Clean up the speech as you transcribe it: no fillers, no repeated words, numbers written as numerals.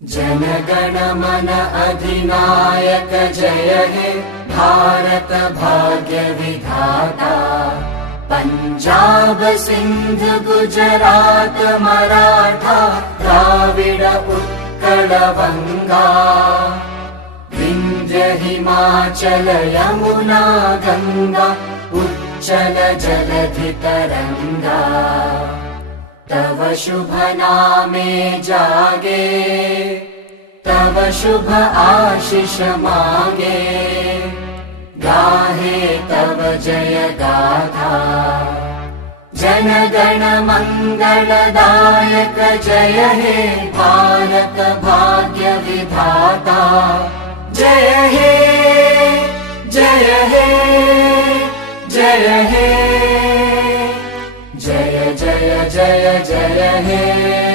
जन गण मन अधिनायक जय हे भारत भाग्य विधाता। पंजाब सिंध गुजरात मराठा द्राविड उत्कल बंगा। विंध्य हिमाचल यमुना गंगा उच्चल जलधि तरंगा। तव शुभ नामे जागे तव शुभ आशीष मांगे। गाहे तव जय गाथा जन गण मंगलदायक जय हे भारत भाग्य विधाता। जय हे जय हे जय हे जय जय जय जय हे।